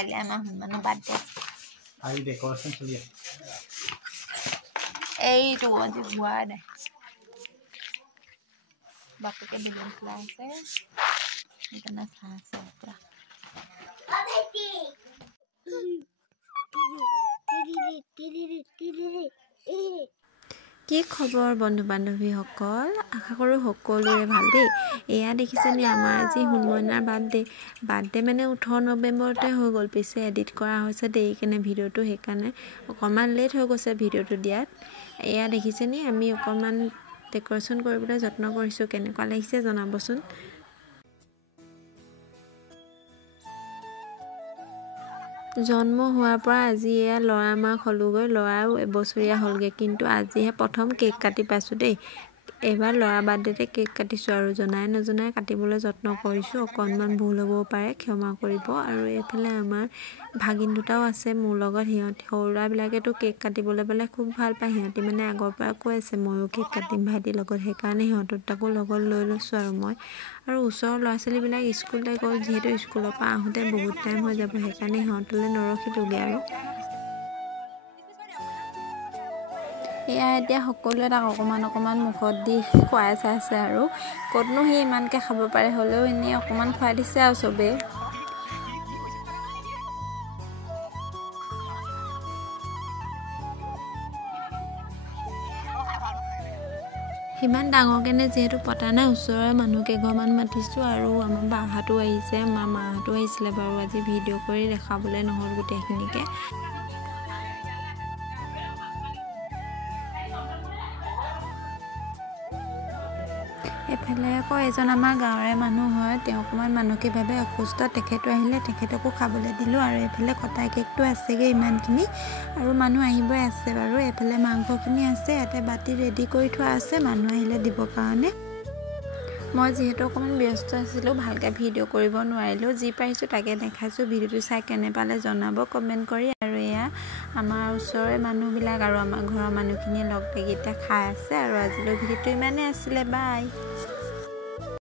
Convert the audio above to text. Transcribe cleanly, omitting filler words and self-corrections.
কাইলৈ আমাৰ ধুনমানু বাৰ্থডে আজি ডেকৰেশ্যন চলি আছে এইটো আজি হোৱা নাই বাপুকে বেলুন ফুলাই আছে সেইকাৰণে চাহ আছে পুৰা কি খবৰ বন্ধু বান্ধৱীসকল আশা কৰোঁ সকলোৰে ভাল দেই এয়া দেখিছেনে আমাৰ আজি হুনমইনাৰ বাৰ্থডে মানে 18 নৱেম্বৰতে হৈ গ'ল পিছে এডিট কৰা হৈছে দেই কেনে ভিডিঅ'টো সেইকাৰণে অকণমান লেট হৈ গৈছে ভিডিঅ'টো দিয়াত এয়া দেখিছেনে আমি অকণমান ডেকৰেশ্যন কৰিবলৈ যত্ন কৰিছোঁ কেনেকুৱা লাগিছে জনাবচোন জন্ম হোৱাৰ পৰা আজি এয়া ল'ৰা মাক হলুগৈ ল'ৰাও এবছৰীয়া হ'লগৈ কিন্তু আজিহে প্ৰথম কেক কাটি পাইছোঁ দেই এবাৰ ল'ৰা বাৰ্থডেতে কেক কাটিছোঁ আৰু জনাই নজনাই কাটিবলৈ যত্ন কৰিছোঁ অকণমান ভুল হ'ব পাৰে ক্ষমা কৰিব আৰু এইফালে আমাৰ ভাগিন দুটাও আছে মোৰ লগত সিহঁতি সৰুবিলাকেতো কেক কাটিবলৈ পালে খুব ভাল পায় সিহঁতি মানে আগৰ পৰা কৈ আছে ময়ো কেক কাটিম ভাইটিৰ লগত সেইকাৰণে সিহঁতৰ দুটাকো লগত লৈ লৈছোঁ আৰু মই আৰু ওচৰৰ ল'ৰা ছোৱালীবিলাক স্কুললৈ গ'ল যিহেতু স্কুলৰ পৰা আহোঁতে বহুত টাইম হৈ যাব সেইকাৰণে সিহঁতলৈ নৰখিলোগৈ আৰু এয়া এতিয়া সকলোৱে তাক অকণমান মুখত দি খুৱাই চাইছে আৰু ক'তনো সি ইমানকৈ খাব পাৰে হ'লেও এনেই অকণমান খুৱাই দিছে আৰু চবেই সিমান ডাঙৰকৈ যিহেতু পতা নাই ওচৰৰ মানুহ কেইঘৰমান মাতিছোঁ আৰু আমাৰ বাহঁতো আহিছে আমাৰ মাহঁতো আহিছিলে বাৰু আজি ভিডিঅ' কৰি দেখাবলৈ নহ'ল গোটেইখিনিকে এফালে আকৌ এজন আমাৰ গাঁৱৰে মানুহ হয় তেওঁ অকণমান মানসিকভাৱে অসুস্থ তেখেতো আহিলে তেখেতকো খাবলৈ দিলোঁ আৰু এইফালে কটা কেকটো আছেগৈ ইমানখিনি আৰু মানুহ আহিবই আছে বাৰু এইফালে মাংসখিনি আছে ইয়াতে বাতি ৰেডি কৰি থোৱা আছে মানুহ আহিলে দিবৰ কাৰণে মই যিহেতু অকণমান ব্যস্ত আছিলোঁ ভালকৈ ভিডিঅ' কৰিব নোৱাৰিলোঁ যি পাৰিছোঁ তাকে দেখাইছোঁ ভিডিঅ'টো চাই কেনে পালে জনাব কমেণ্ট কৰি আৰু এয়া আমাৰ ওচৰৰে মানুহবিলাক আৰু আমাৰ ঘৰৰ মানুহখিনিয়ে লগ লাগি এতিয়া খাই আছে আৰু আজিলৈ ভিডিঅ'টো ইমানেই আছিলে বাই